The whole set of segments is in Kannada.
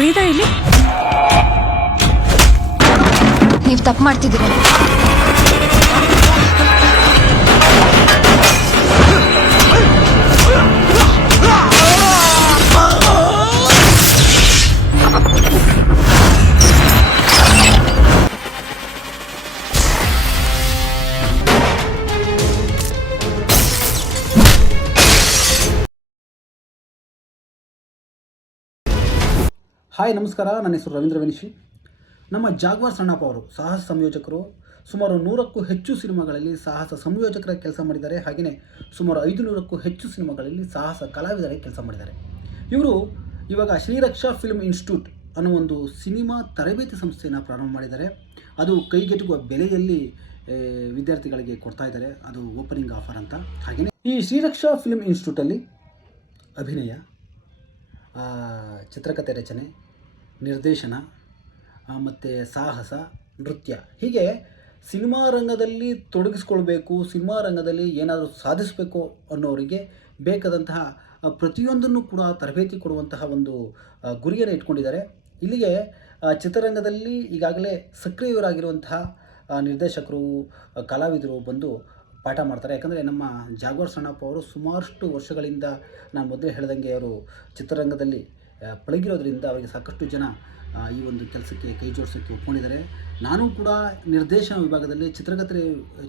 ವೇದ ಇಲ್ಲಿ ನೀವು ತಪ್ಪು ಮಾಡ್ತಿದ್ದೀರ. ಹಾಯ್ ನಮಸ್ಕಾರ, ನನ್ನ ಹೆಸರು ರವೀಂದ್ರ ವೆನಿಶಿ. ನಮ್ಮ ಜಾಗ್ವಾರ್ ಸಣ್ಣಪ್ಪ ಅವರು ಸಾಹಸ ಸಂಯೋಜಕರು. ಸುಮಾರು 100ಕ್ಕೂ ಹೆಚ್ಚು ಸಿನಿಮಾಗಳಲ್ಲಿ ಸಾಹಸ ಸಂಯೋಜಕರ ಕೆಲಸ ಮಾಡಿದ್ದಾರೆ. ಹಾಗೆಯೇ ಸುಮಾರು 500ಕ್ಕೂ ಹೆಚ್ಚು ಸಿನಿಮಾಗಳಲ್ಲಿ ಸಾಹಸ ಕಲಾವಿದರಾಗಿ ಕೆಲಸ ಮಾಡಿದ್ದಾರೆ. ಇವರು ಇವಾಗ ಶ್ರೀರಕ್ಷಾ ಫಿಲ್ಮ್ ಇನ್ಸ್ಟಿಟ್ಯೂಟ್ ಅನ್ನೋ ಒಂದು ಸಿನಿಮಾ ತರಬೇತಿ ಸಂಸ್ಥೆಯನ್ನು ಪ್ರಾರಂಭ ಮಾಡಿದ್ದಾರೆ. ಅದು ಕೈಗೆಟುಕುವ ಬೆಲೆಯಲ್ಲಿ ವಿದ್ಯಾರ್ಥಿಗಳಿಗೆ ಕೊಡ್ತಾ ಇದ್ದಾರೆ. ಅದು ಓಪನಿಂಗ್ ಆಫರ್ ಅಂತ. ಹಾಗೆಯೇ ಈ ಶ್ರೀರಕ್ಷಾ ಫಿಲ್ಮ್ ಇನ್ಸ್ಟಿಟ್ಯೂಟಲ್ಲಿ ಅಭಿನಯ, ಚಿತ್ರಕಥೆ ರಚನೆ, ನಿರ್ದೇಶನ ಮತ್ತು ಸಾಹಸ, ನೃತ್ಯ, ಹೀಗೆ ಸಿನಿಮಾ ರಂಗದಲ್ಲಿ ತೊಡಗಿಸ್ಕೊಳ್ಬೇಕು, ಸಿನಿಮಾ ರಂಗದಲ್ಲಿ ಏನಾದರೂ ಸಾಧಿಸಬೇಕು ಅನ್ನೋರಿಗೆ ಬೇಕಾದಂತಹ ಪ್ರತಿಯೊಂದನ್ನು ಕೂಡ ತರಬೇತಿ ಕೊಡುವಂತಹ ಒಂದು ಗುರಿಯನ್ನು ಇಟ್ಕೊಂಡಿದ್ದಾರೆ. ಇಲ್ಲಿಗೆ ಚಿತ್ರರಂಗದಲ್ಲಿ ಈಗಾಗಲೇ ಸಕ್ರಿಯರಾಗಿರುವಂತಹ ನಿರ್ದೇಶಕರು, ಕಲಾವಿದರು ಬಂದು ಪಾಠ ಮಾಡ್ತಾರೆ. ಯಾಕಂದರೆ ನಮ್ಮ ಜಾಗ್ವಾರ್ ಸಣ್ಣಪ್ಪ ಅವರು ಸುಮಾರಷ್ಟು ವರ್ಷಗಳಿಂದ, ನಾನು ಮೊದಲೇ ಹೇಳ್ದಂಗೆ, ಅವರು ಚಿತ್ರರಂಗದಲ್ಲಿ ಪಳಗಿರೋದ್ರಿಂದ ಅವರಿಗೆ ಸಾಕಷ್ಟು ಜನ ಈ ಒಂದು ಕೆಲಸಕ್ಕೆ ಕೈ ಜೋಡಿಸೋಕ್ಕೆ ಒಪ್ಕೊಂಡಿದ್ದಾರೆ. ನಾನು ಕೂಡ ನಿರ್ದೇಶನ ವಿಭಾಗದಲ್ಲಿ,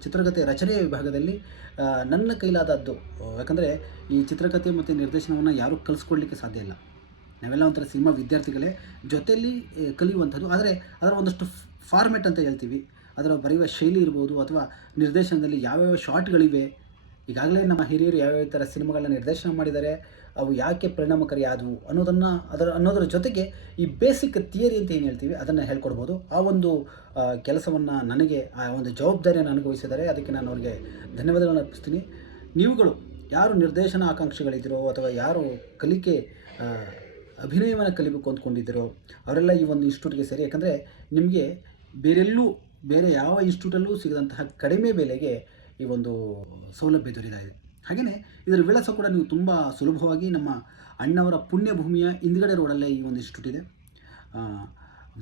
ಚಿತ್ರಕಥೆ ರಚನೆಯ ವಿಭಾಗದಲ್ಲಿ ನನ್ನ ಕೈಲಾದದ್ದು. ಯಾಕಂದರೆ ಈ ಚಿತ್ರಕಥೆ ಮತ್ತು ನಿರ್ದೇಶನವನ್ನು ಯಾರೂ ಕಲಿಸ್ಕೊಡ್ಲಿಕ್ಕೆ ಸಾಧ್ಯ ಇಲ್ಲ. ನಾವೆಲ್ಲ ಒಂಥರ ಸಿನಿಮಾ ವಿದ್ಯಾರ್ಥಿಗಳೇ ಜೊತೆಯಲ್ಲಿ ಕಲಿಯುವಂಥದ್ದು. ಆದರೆ ಅದರ ಒಂದಷ್ಟು ಫಾರ್ಮೆಟ್ ಅಂತ ಹೇಳ್ತೀವಿ, ಅದರ ಬರೆಯುವ ಶೈಲಿ ಇರ್ಬೋದು, ಅಥವಾ ನಿರ್ದೇಶನದಲ್ಲಿ ಯಾವ್ಯಾವ ಶಾರ್ಟ್ಗಳಿವೆ, ಈಗಾಗಲೇ ನಮ್ಮ ಹಿರಿಯರು ಯಾವ್ಯಾವ ಥರ ಸಿನಿಮಾಗಳನ್ನ ನಿರ್ದೇಶನ ಮಾಡಿದ್ದಾರೆ, ಅವು ಯಾಕೆ ಪರಿಣಾಮಕಾರಿ ಆದವು ಅನ್ನೋದರ ಜೊತೆಗೆ ಈ ಬೇಸಿಕ್ ಥಿಯರಿ ಅಂತ ಏನು ಹೇಳ್ತೀವಿ ಅದನ್ನು ಹೇಳ್ಕೊಡ್ಬೋದು. ಆ ಒಂದು ಕೆಲಸವನ್ನು ನನಗೆ, ಆ ಒಂದು ಜವಾಬ್ದಾರಿಯನ್ನು ಅನುಭವಿಸಿದ್ದಾರೆ. ಅದಕ್ಕೆ ನಾನು ಅವರಿಗೆ ಧನ್ಯವಾದಗಳನ್ನು ಅರ್ಪಿಸ್ತೀನಿ. ನೀವುಗಳು ಯಾರು ನಿರ್ದೇಶನ ಆಕಾಂಕ್ಷಿಗಳಿದ್ದೀರೋ, ಅಥವಾ ಯಾರು ಕಲಿಕೆ ಅಭಿನಯವನ್ನು ಕಲಿಬೇಕು ಅಂದ್ಕೊಂಡಿದ್ದೀರೋ, ಅವರೆಲ್ಲ ಈ ಒಂದು ಇನ್ಸ್ಟಿಟ್ಯೂಟ್ಗೆ ಸೇರಿ. ಯಾಕಂದರೆ ನಿಮಗೆ ಬೇರೆ ಯಾವ ಇನ್ಸ್ಟಿಟ್ಯೂಟಲ್ಲೂ ಸಿಗದಂತಹ ಕಡಿಮೆ ಬೆಲೆಗೆ ಈ ಒಂದು ಸೌಲಭ್ಯ ದೊರೀತಾ ಇದೆ. ಹಾಗೆಯೇ ಇದರ ವಿಳಾಸ ಕೂಡ ನೀವು ತುಂಬ ಸುಲಭವಾಗಿ, ನಮ್ಮ ಅಣ್ಣವರ ಪುಣ್ಯಭೂಮಿಯ ಹಿಂದ್ಗಡೆ ರೋಡಲ್ಲೇ ಈ ಒಂದು ಇನ್ಸ್ಟಿಟ್ಯೂಟ್ ಇದೆ.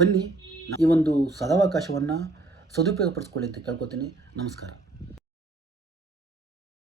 ಬನ್ನಿ, ಈ ಒಂದು ಸದಾವಕಾಶವನ್ನು ಸದುಪಯೋಗಪಡಿಸ್ಕೊಳ್ಳಿ ಅಂತ ಕೇಳ್ಕೊತೀನಿ. ನಮಸ್ಕಾರ.